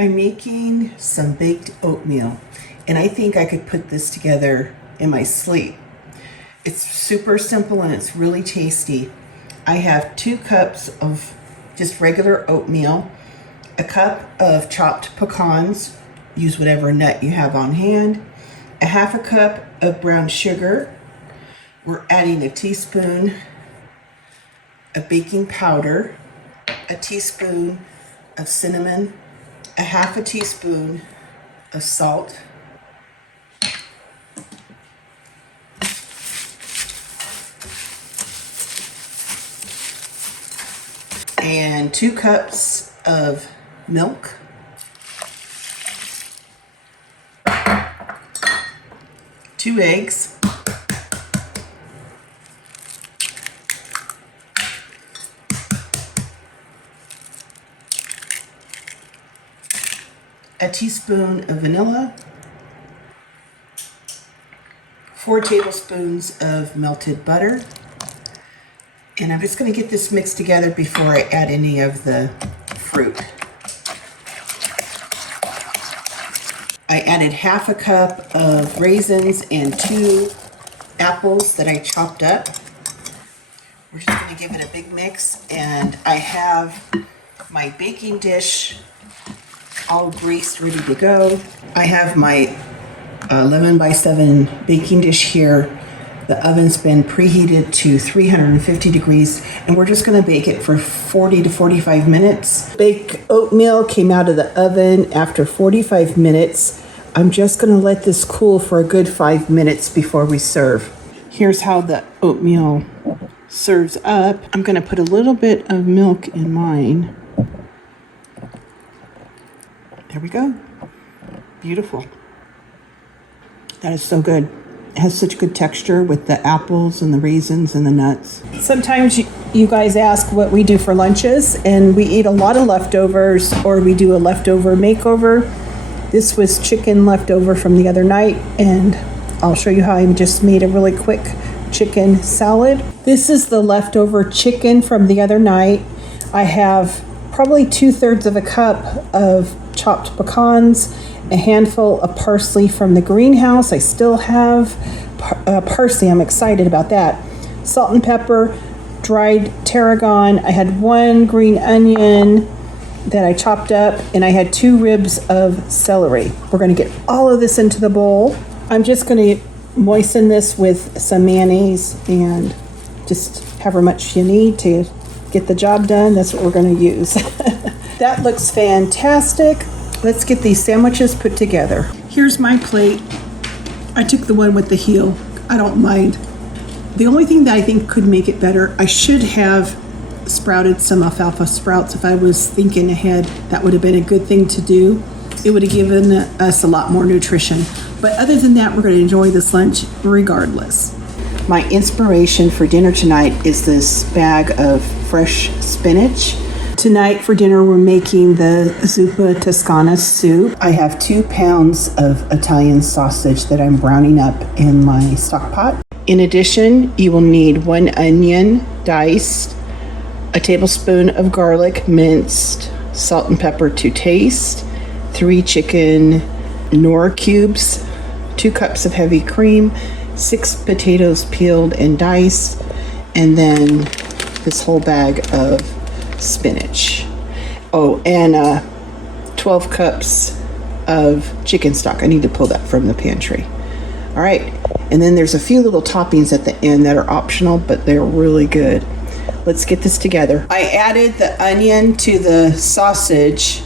I'm making some baked oatmeal, and I think I could put this together in my sleep. It's super simple and it's really tasty. I have 2 cups of just regular oatmeal, a cup of chopped pecans, use whatever nut you have on hand, a half a cup of brown sugar. We're adding a teaspoon of baking powder, a teaspoon of cinnamon, a half a teaspoon of salt, and 2 cups of milk, 2 eggs, a teaspoon of vanilla, 4 tablespoons of melted butter, and I'm just going to get this mixed together before I add any of the fruit. I added half a cup of raisins and 2 apples that I chopped up. We're just going to give it a big mix, and I have my baking dish all greased, ready to go. I have my 11 by 7 baking dish here. The oven's been preheated to 350 degrees, and we're just going to bake it for 40 to 45 minutes. Baked oatmeal came out of the oven after 45 minutes. I'm just going to let this cool for a good 5 minutes before we serve. Here's how the oatmeal serves up. I'm going to put a little bit of milk in mine. There we go. Beautiful. That is so good. It has such good texture with the apples and the raisins and the nuts. Sometimes you guys ask what we do for lunches, and we eat a lot of leftovers, or we do a leftover makeover. This was chicken leftover from the other night, and I'll show you how I just made a really quick chicken salad. This is the leftover chicken from the other night. I have probably 2/3 of a cup of chopped pecans, a handful of parsley from the greenhouse. I still have parsley. I'm excited about that. Salt and pepper, dried tarragon. I had 1 green onion that I chopped up, and I had 2 ribs of celery. We're going to get all of this into the bowl. I'm just going to moisten this with some mayonnaise and just however much you need to get the job done. That's what we're going to use. That looks fantastic. Let's get these sandwiches put together. Here's my plate. I took the one with the heel. I don't mind. The only thing that I think could make it better, I should have sprouted some alfalfa sprouts. If I was thinking ahead, that would have been a good thing to do. It would have given us a lot more nutrition. But other than that, we're going to enjoy this lunch regardless. My inspiration for dinner tonight is this bag of fresh spinach. Tonight for dinner, we're making the zuppa toscana soup. I have 2 pounds of Italian sausage that I'm browning up in my stock pot. In addition, you will need 1 onion diced, a tablespoon of garlic minced, salt and pepper to taste, 3 chicken Knorr cubes, 2 cups of heavy cream, 6 potatoes peeled and diced, and then this whole bag of spinach. Oh, and 12 cups of chicken stock. I need to pull that from the pantry. All right, and then there's a few little toppings at the end that are optional, but they're really good. Let's get this together. I added the onion to the sausage,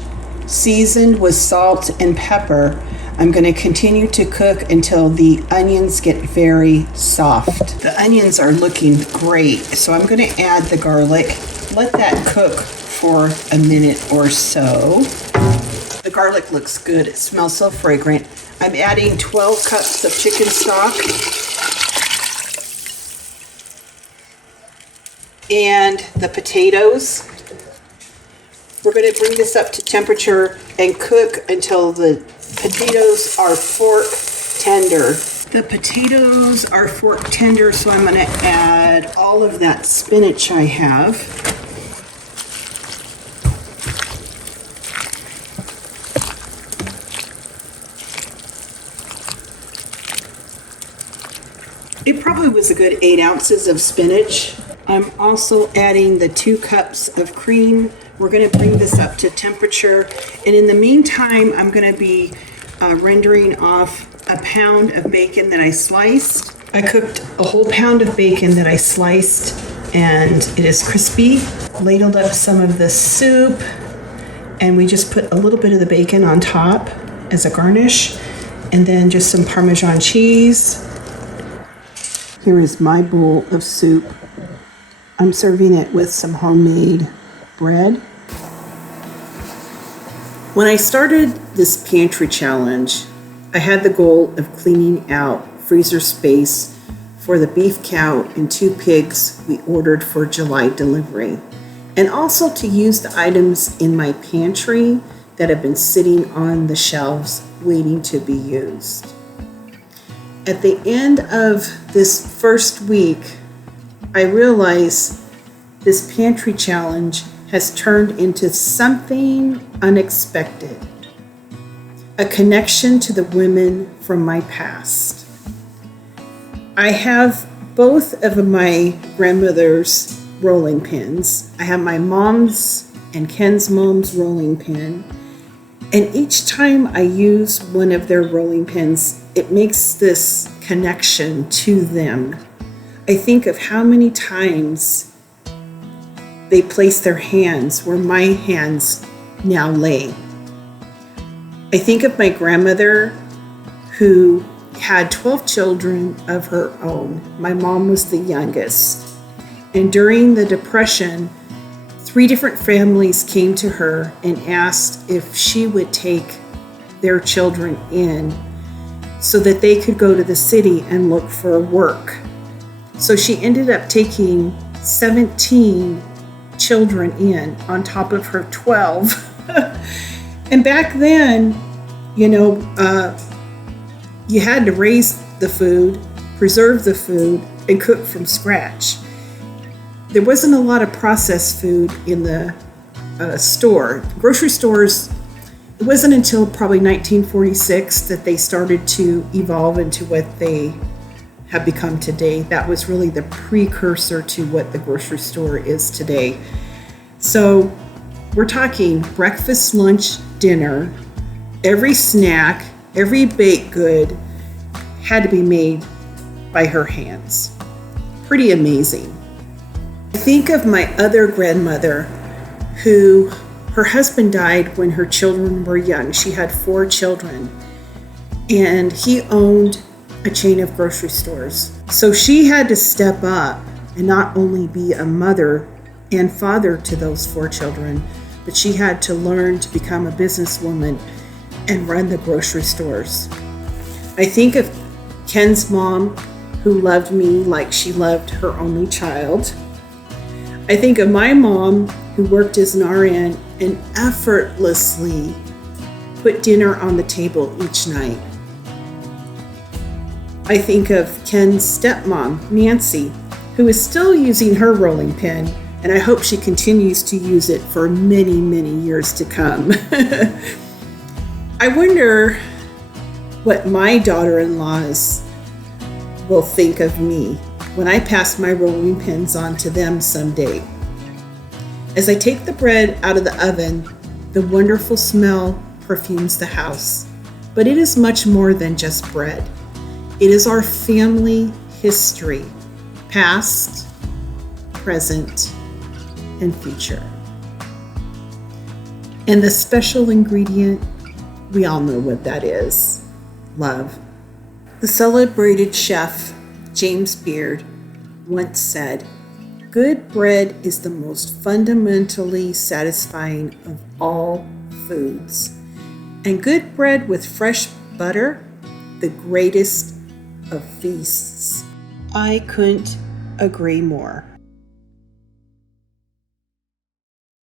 seasoned with salt and pepper. I'm going to continue to cook until the onions get very soft. The onions are looking great, so I'm going to add the garlic. Let that cook for a minute or so. The garlic looks good. It smells so fragrant. I'm adding 12 cups of chicken stock and the potatoes. We're going to bring this up to temperature and cook until the potatoes are fork tender. The potatoes are fork tender, so I'm going to add all of that spinach I have. It probably was a good 8 ounces of spinach. I'm also adding the 2 cups of cream. We're going to bring this up to temperature. And in the meantime, I'm going to be rendering off a pound of bacon that I sliced. I cooked a whole pound of bacon that I sliced, and it is crispy. Ladled up some of the soup, and we just put a little bit of the bacon on top as a garnish, and then just some Parmesan cheese. Here is my bowl of soup. I'm serving it with some homemade bread. When I started this pantry challenge, I had the goal of cleaning out freezer space for the beef cow and 2 pigs we ordered for July delivery, and also to use the items in my pantry that have been sitting on the shelves waiting to be used. At the end of this first week, I realized this pantry challenge has turned into something unexpected, a connection to the women from my past. I have both of my grandmother's rolling pins. I have my mom's and Ken's mom's rolling pin, and each time I use one of their rolling pins, it makes this connection to them. I think of how many times they place their hands where my hands now lay. I think of my grandmother who had 12 children of her own. My mom was the youngest. And during the Depression, 3 different families came to her and asked if she would take their children in so that they could go to the city and look for work. So she ended up taking 17 children in on top of her 12. And back then, you had to raise the food, preserve the food, and cook from scratch. There wasn't a lot of processed food in the store. Grocery stores, it wasn't until probably 1946 that they started to evolve into what they have become today. That was really the precursor to what the grocery store is today. So we're talking breakfast, lunch, dinner. Every snack, every baked good had to be made by her hands. Pretty amazing. I think of my other grandmother who her husband died when her children were young. She had 4 children, and he owned a chain of grocery stores. So she had to step up and not only be a mother and father to those 4 children, but she had to learn to become a businesswoman and run the grocery stores. I think of Ken's mom, who loved me like she loved her only child. I think of my mom, who worked as an RN and effortlessly put dinner on the table each night. I think of Ken's stepmom, Nancy, who is still using her rolling pin, and I hope she continues to use it for many, many years to come. I wonder what my daughter-in-laws will think of me when I pass my rolling pins on to them someday. As I take the bread out of the oven, the wonderful smell perfumes the house. But it is much more than just bread. It is our family history, past, present, and future. And the special ingredient, we all know what that is: love. The celebrated chef, James Beard, once said, "Good bread is the most fundamentally satisfying of all foods, and good bread with fresh butter, the greatest of feasts." I couldn't agree more.